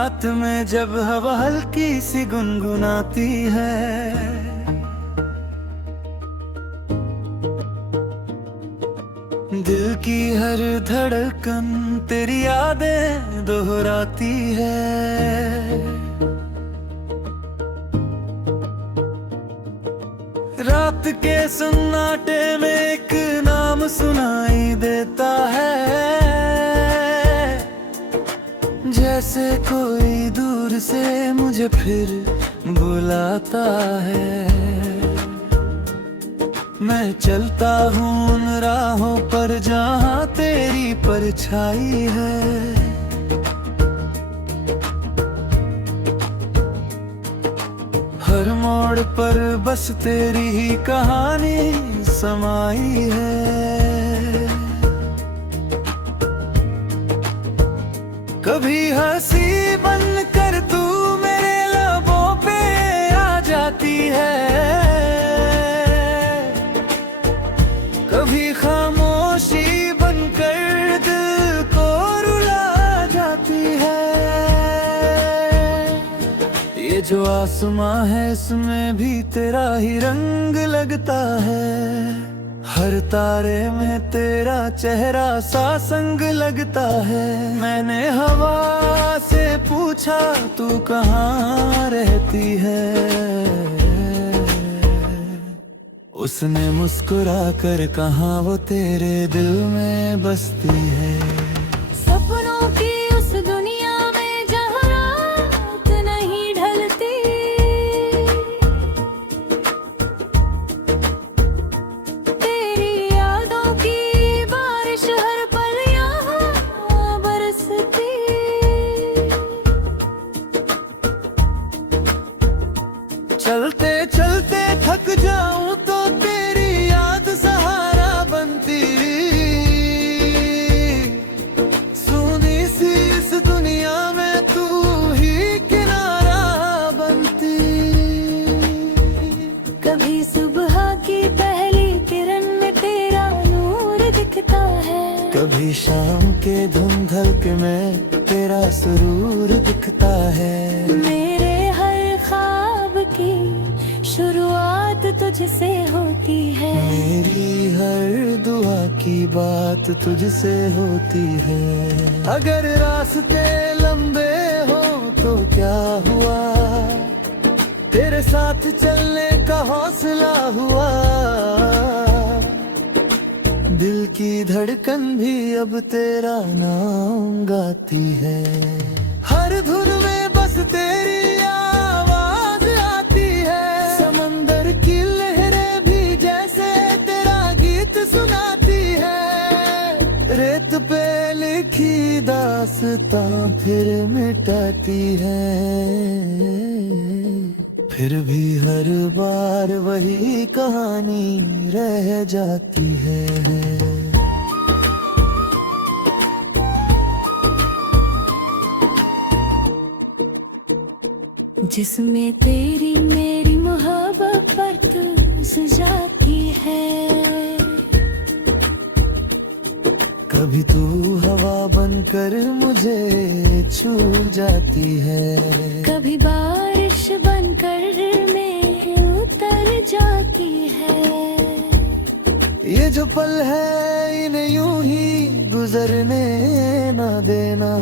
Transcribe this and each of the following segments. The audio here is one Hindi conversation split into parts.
रात में जब हवा हल्की सी गुनगुनाती है, दिल की हर धड़कन तेरी यादें दोहराती है। रात के सन्नाटे में एक नाम सुनाई देता है, जैसे कोई दूर से मुझे फिर बुलाता है। मैं चलता हूँ उन राहों पर जहाँ तेरी परछाई है, हर मोड़ पर बस तेरी ही कहानी समाई है। कभी हंसी बनकर तू मेरे लबों पे आ जाती है, कभी खामोशी बनकर दिल को रुला जाती है। ये जो आसमां है इसमें भी तेरा ही रंग लगता है, हर तारे में तेरा चेहरा सा संग लगता है। मैंने हवा से पूछा तू कहाँ रहती है, उसने मुस्कुरा कर कहा वो तेरे दिल में बसती है। सपनों की उस दुनिया में जहाँ रात नहीं ढलती, तेरी यादों की बारिश हर पल यहाँ बरसती। चलते चलते थक जाऊं तो तेरी याद सहारा बनती, सुनी सी इस दुनिया में तू ही किनारा बनती। कभी सुबह की पहली किरण में तेरा नूर दिखता है, कभी शाम के धुंधलक में तेरा सुरूर दिखता है। मेरे हर ख्वाब की शुरुआत तुझसे होती है, मेरी हर दुआ की बात तुझसे होती है। अगर रास्ते लंबे हो तो क्या हुआ, तेरे साथ चलने का हौसला हुआ। दिल की धड़कन भी अब तेरा नाम गाती है, हर धुन में बस तेरी आवाज आती है। समंदर की लहरें भी जैसे तेरा गीत सुनाती है, रेत पे लिखी दास्तां फिर मिटाती है। फिर भी हर बार वही कहानी रह जाती है। जिसमें तेरी मेरी मोहब्बत सजाती है। कभी तू हवा बनकर मुझे छू जाती है, कभी बारिश बनकर में उतर जाती है। ये जो पल है इन्हें यूं ही गुजरने न देना,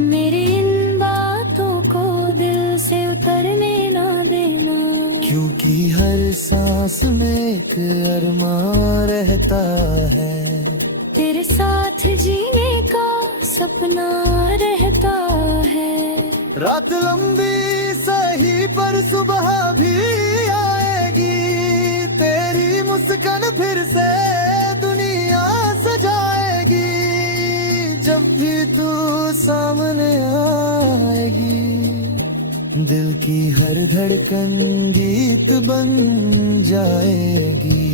मेरी इन बातों को दिल से उतरने ना देना। क्योंकि हर सांस में एक अरमां रहता है, तेरे साथ जीने का सपना रहता है। रात लंबी सही पर सुबह भी आएगी, तेरी मुस्कान फिर से दुनिया सजाएगी। जब भी तू सामने आएगी, दिल की हर धड़कन गीत बन जाएगी।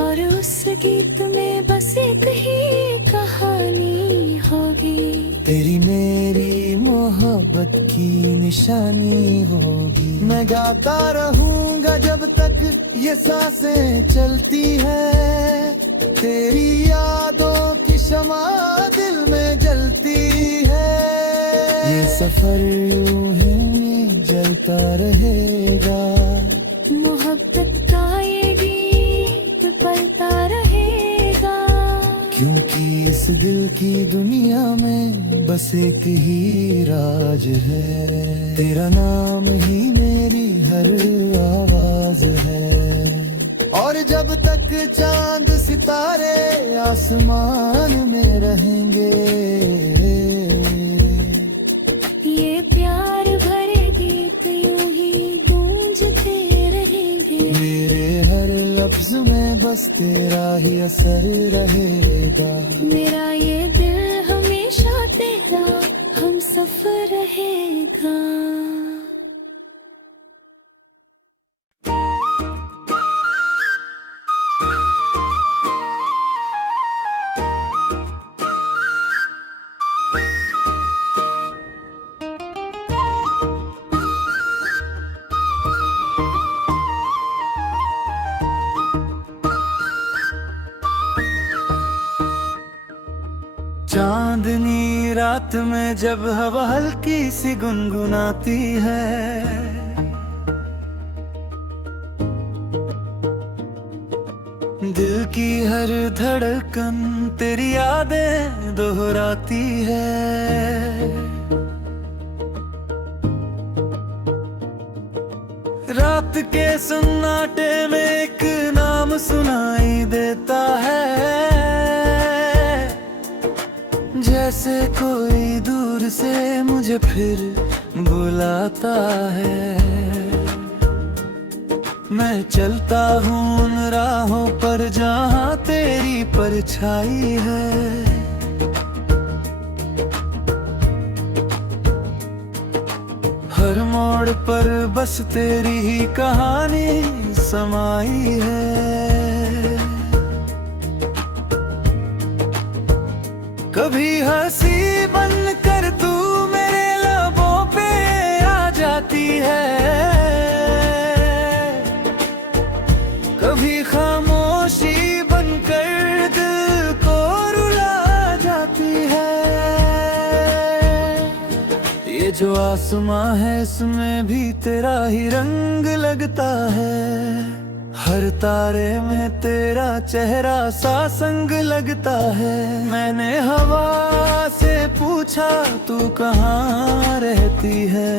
और उस गीत में बस एक ही कहानी होगी, तेरी मेरी मोहब्बत की निशानी होगी। मैं गाता रहूंगा जब तक ये सांसें चलती है, तेरी यादों की शमा दिल में जलती है। ये सफर यूं ही जलता रहेगा, मोहब्बत का ये गीत पलता रहेगा। क्योंकि इस दिल की दुनिया में बस एक ही राज है, तेरा नाम ही मेरी हर आवाज है। और जब तक चांद सितारे आसमान में रहेंगे, ये प्यार भरे गीत यूं ही गूंजते रहेंगे। मेरे हर लफ्ज में बस तेरा ही असर रहेगा। मेरा ये दिल हमेशा तेरा हम सफर रहेगा। चांदनी रात में जब हवा हल्की सी गुनगुनाती है, दिल की हर धड़कन तेरी यादें दोहराती है। रात के सन्नाटे में एक नाम सुनाई देता है, जैसे कोई दूर से मुझे फिर बुलाता है। मैं चलता हूँ उन राहों पर जहाँ तेरी परछाई है। हर मोड़ पर बस तेरी ही कहानी समाई है। कभी हंसी बनकर तू मेरे लबों पे आ जाती है, कभी खामोशी बनकर दिल को रुला जाती है। ये जो आसमां है इसमें भी तेरा ही रंग लगता है, हर तारे में तेरा चेहरा सा संग लगता है। मैंने हवा से पूछा तू कहाँ रहती है,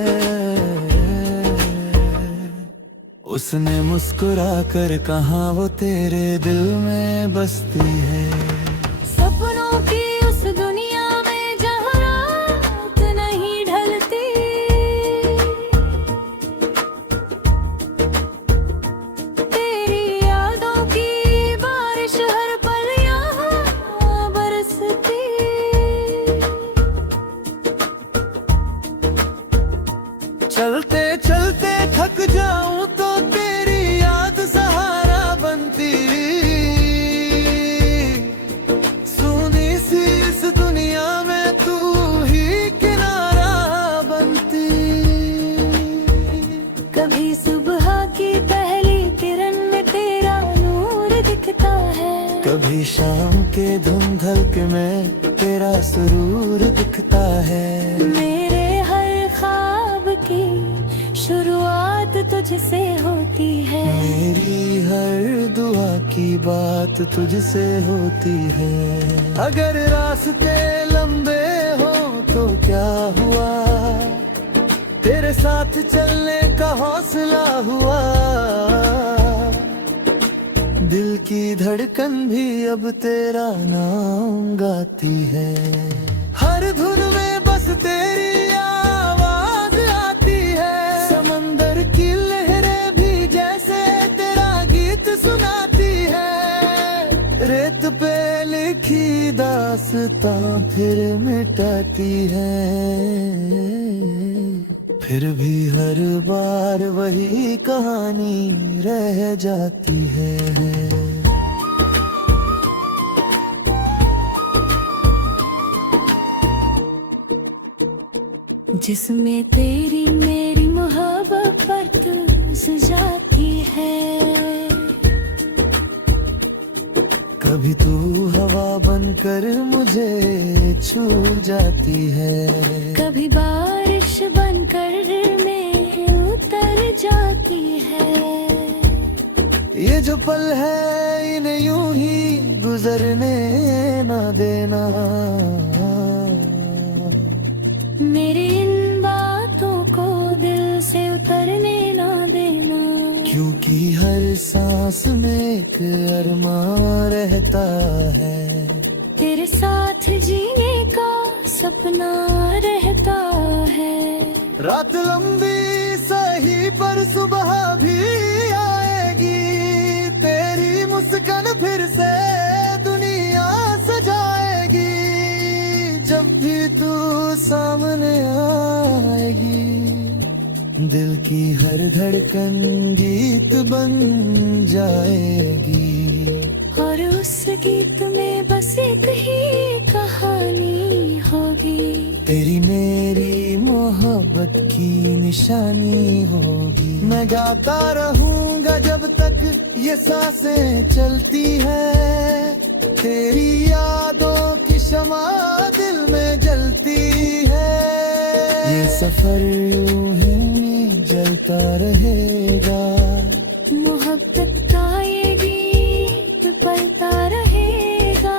उसने मुस्कुरा कर कहा वो तेरे दिल में बसती है। सपनों की उस दुनिया में जहाँ रात नहीं ढलती, तेरी यादों की बारिश हर पल यहाँ बरसती। चलते चलते थक जाऊं तो तेरी याद सहारा बनती, सुनी सी इस दुनिया में तू ही किनारा बनती। कभी सुबह की पहली किरण में तेरा नूर दिखता है, कभी शाम के धुंधलक में तेरा सुरूर दिखता है। मेरे हर ख्वाब की शुरुआत तुझसे होती है, मेरी हर दुआ की बात तुझसे होती है। अगर रास्ते लंबे हो तो क्या हुआ, तेरे साथ चलने का हौसला हुआ। दिल की धड़कन भी अब तेरा नाम गाती है, हर धुन में बस तेरी आवाज आती है। समंदर की लहरें भी जैसे तेरा गीत सुनाती है, रेत पे लिखी दास्तां फिर मिटाती है। फिर भी हर बार वही कहानी रह जाती है। जिसमें तेरी मेरी मोहब्बत सुलझाती है। कभी तू हवा बनकर मुझे छू जाती है, कभी बारिश बनकर दिल में उतर जाती है। ये जो पल है इन्हें यूं ही गुजरने ना देना, मेरी इन बातों को दिल से उतरने ना देना। क्योंकि हर सांस में एक अरमान रहता है, तेरे साथ जीने का सपना रहता है। रात लंबी सही पर सुबह भी आएगी, तेरी मुस्कान फिर से दुनिया सजाएगी। जब भी तू सामने आएगी, दिल की हर धड़कन गीत बन जाएगी, और उस गीत में बस एक ही कहानी होगी, तेरी मेरी मोहब्बत की निशानी होगी। मैं गाता रहूंगा जब तक ये सांसें चलती है, तेरी यादों की शमा दिल में जलती है। ये सफर यूं ही जलता रहेगा, मोहब्बत का ये गीत पलता रहेगा।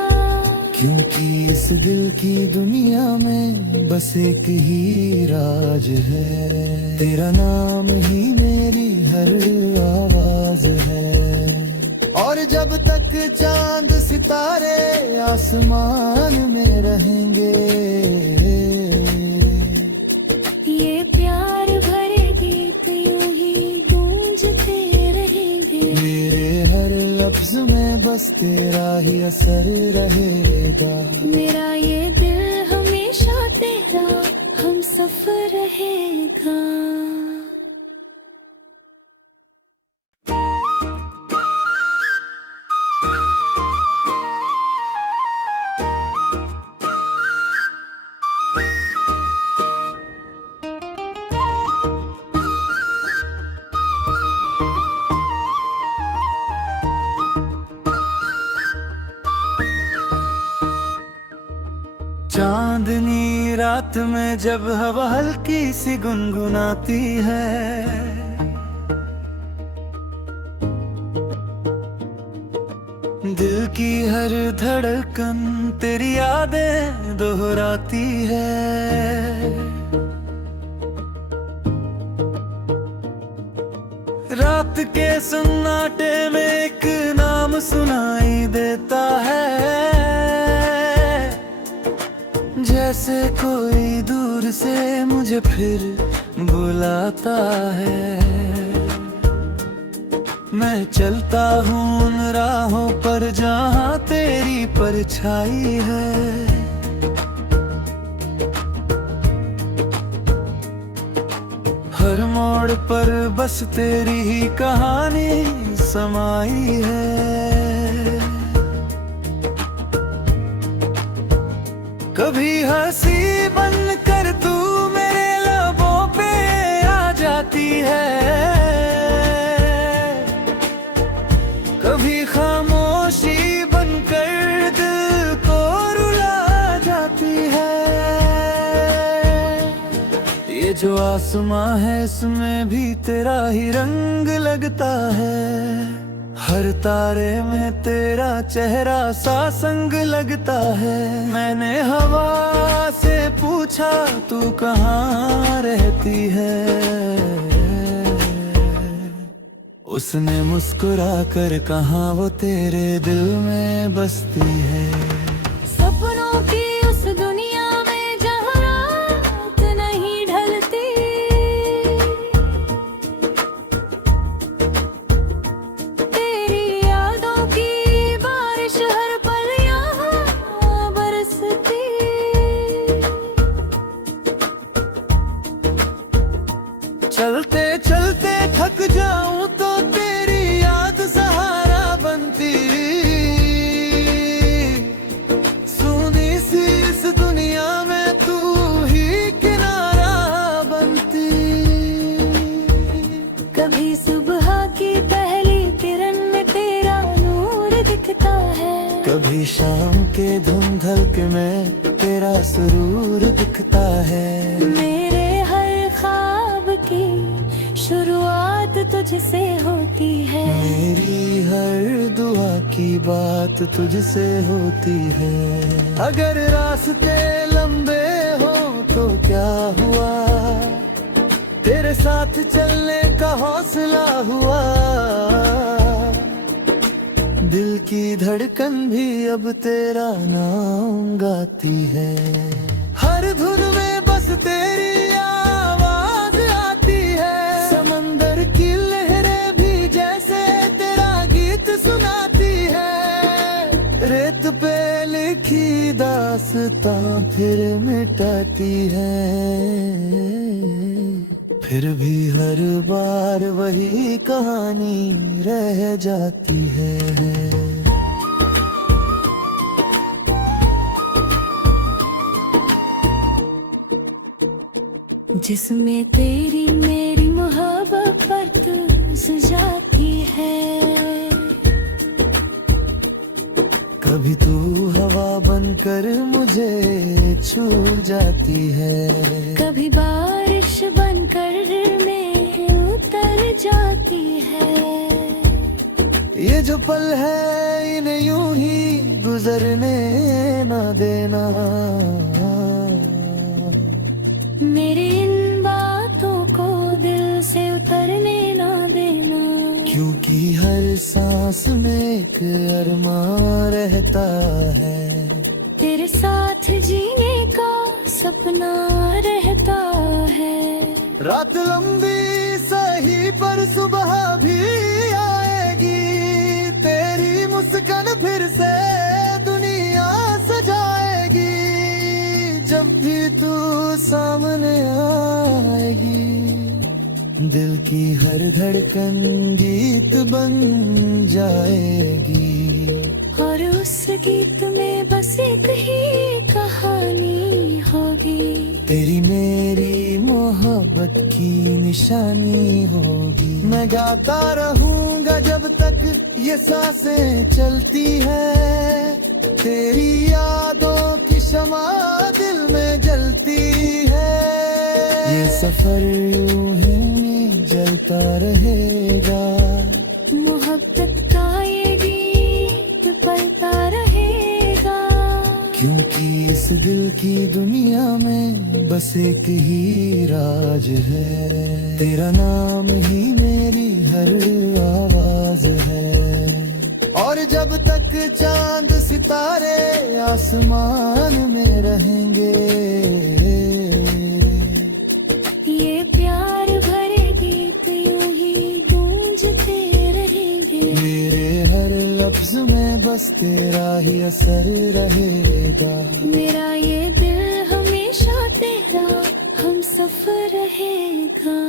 क्योंकि इस दिल की दुनिया में बस एक ही राज है, तेरा नाम ही मेरी हर आवाज है। और जब तक चांद सितारे आसमान में रहेंगे, ये प्यार भरे गीत यूं ही गूंजते रहेंगे। मेरे हर लफ्ज में बस तेरा ही असर रहेगा, मेरा ये दिल हमेशा तेरा हम सफर रहेगा। चांदनी रात में जब हवा हल्की सी गुनगुनाती है, दिल की हर धड़कन तेरी यादें दोहराती है। रात के सन्नाटे में एक नाम सुनाई देता है, जैसे कोई दूर से मुझे फिर बुलाता है। मैं चलता हूँ उन राहों पर जहाँ तेरी परछाई है, हर मोड़ पर बस तेरी ही कहानी समाई है। कभी हंसी बनकर तू मेरे लबों पे आ जाती है, कभी खामोशी बनकर दिल को रुला जाती है। ये जो आसमां है इसमें भी तेरा ही रंग लगता है, हर तारे में तेरा चेहरा सा संग लगता है। मैंने हवा से पूछा तू कहाँ रहती है, उसने मुस्कुरा कर कहा वो तेरे दिल में बसती है। सपनों की उस दुनिया में जहाँ रात नहीं ढलती, तेरी यादों की बारिश हर पल यहाँ बरसती। चलते चलते थक जाऊं तो तेरी याद सहारा बनती, कभी शाम के धुंधलक में तेरा सुरूर दिखता है। मेरे हर ख्वाब की शुरुआत तुझसे होती है। मेरी हर दुआ की बात तुझसे होती है। अगर रास्ते लंबे हो तो क्या हुआ, तेरे साथ चलने का हौसला हुआ। दिल की धड़कन भी अब तेरा नाम गाती है। हर धुन में बस तेरी आवाज आती है। समंदर की लहरें भी जैसे तेरा गीत सुनाती है। रेत पे लिखी दास्तां फिर मिटाती है। फिर भी हर बार वही कहानी रह जाती है। जिसमें तेरी मेरी मोहब्बत सुझाती है। कभी तू हवा बनकर मुझे छू जाती है। कभी बारिश बनकर में उतर जाती है। ये जो पल है इन्हें यूं ही गुजरने न देना। मेरी इन बातों को दिल से उतरने ना देना। क्योंकि हर सांस में एक अरमां रहता है। तेरे साथ जीने का सपना रहता है। रात लंबी सही पर सुबह भी आएगी। तेरी मुस्कान फिर से दुनिया सजाएगी। जब भी तू सामने आएगी, दिल की हर धड़कन गीत बन जाएगी। और उस गीत में बस एक ही कहानी होगी। तेरी मेरी मोहब्बत की निशानी होगी। मैं गाता रहूंगा जब तक ये सांसें चलती है। तेरी यादों की शमा दिल में जलती है। ये सफर यूं ही जलता रहेगा। मोहब्बत का ये गीत पलता रहेगा। क्योंकि इस दिल की दुनिया में बस एक ही राज है। तेरा नाम ही मेरी हर आवाज है। और जब तक चांद सितारे आसमान में रहेंगे, ये प्यार भरे गीत यूं ही गूंजते रहेंगे। मेरे हर लफ्ज में बस तेरा ही असर रहेगा। मेरा ये दिल हमेशा तेरा हम सफर रहेगा।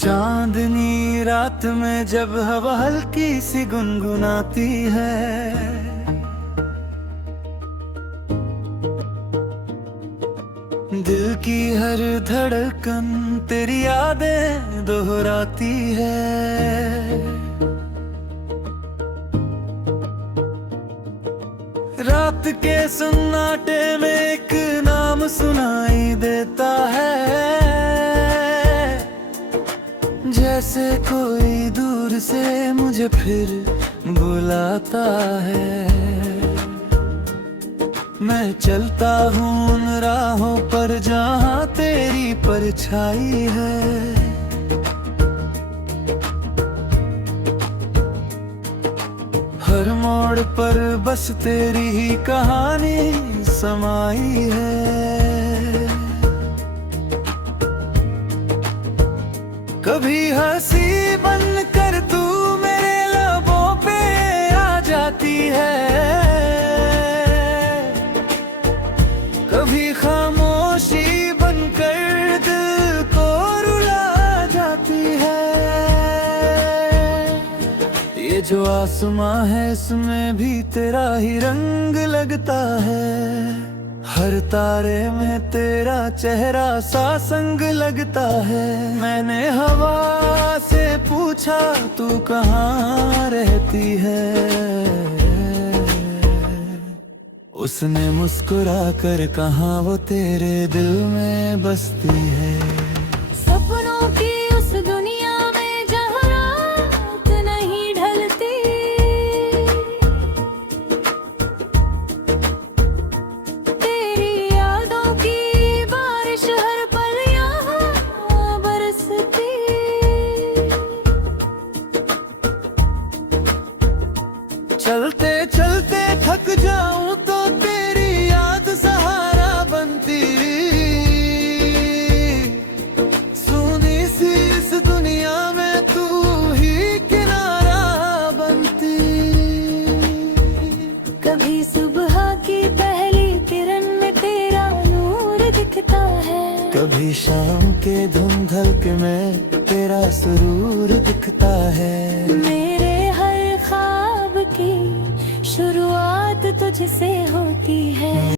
चांदनी रात में जब हवा हल्की सी गुनगुनाती है। दिल की हर धड़कन तेरी यादें दोहराती है। रात के सन्नाटे में एक नाम सुनाई देता है। जैसे कोई दूर से मुझे फिर बुलाता है। मैं चलता हूँ उन राहों पर जहाँ तेरी परछाई है। हर मोड़ पर बस तेरी ही कहानी समाई है। कभी हंसी बनकर तू मेरे लबों पे आ जाती है। कभी खामोशी बनकर जो आसमां है इसमें भी तेरा ही रंग लगता है, हर तारे में तेरा चेहरा सा संग लगता है। मैंने हवा से पूछा तू कहाँ रहती है, उसने मुस्कुरा कर कहा वो तेरे दिल में बसती है। सपनों की उस दुनिया में जहाँ रात नहीं ढलती, तेरी यादों की बारिश हर पल यहाँ बरसती। चलते चलते थक जाऊं तो तेरी याद सहारा बनती, सुनी सी इस दुनिया में तू ही किनारा बनती। कभी सुबह की पहली किरण में तेरा नूर दिखता है, कभी शाम के धुंधलके में तेरा सुरूर दिखता है। मेरे हर ख्वाब की शुरुआत तुझसे होती है।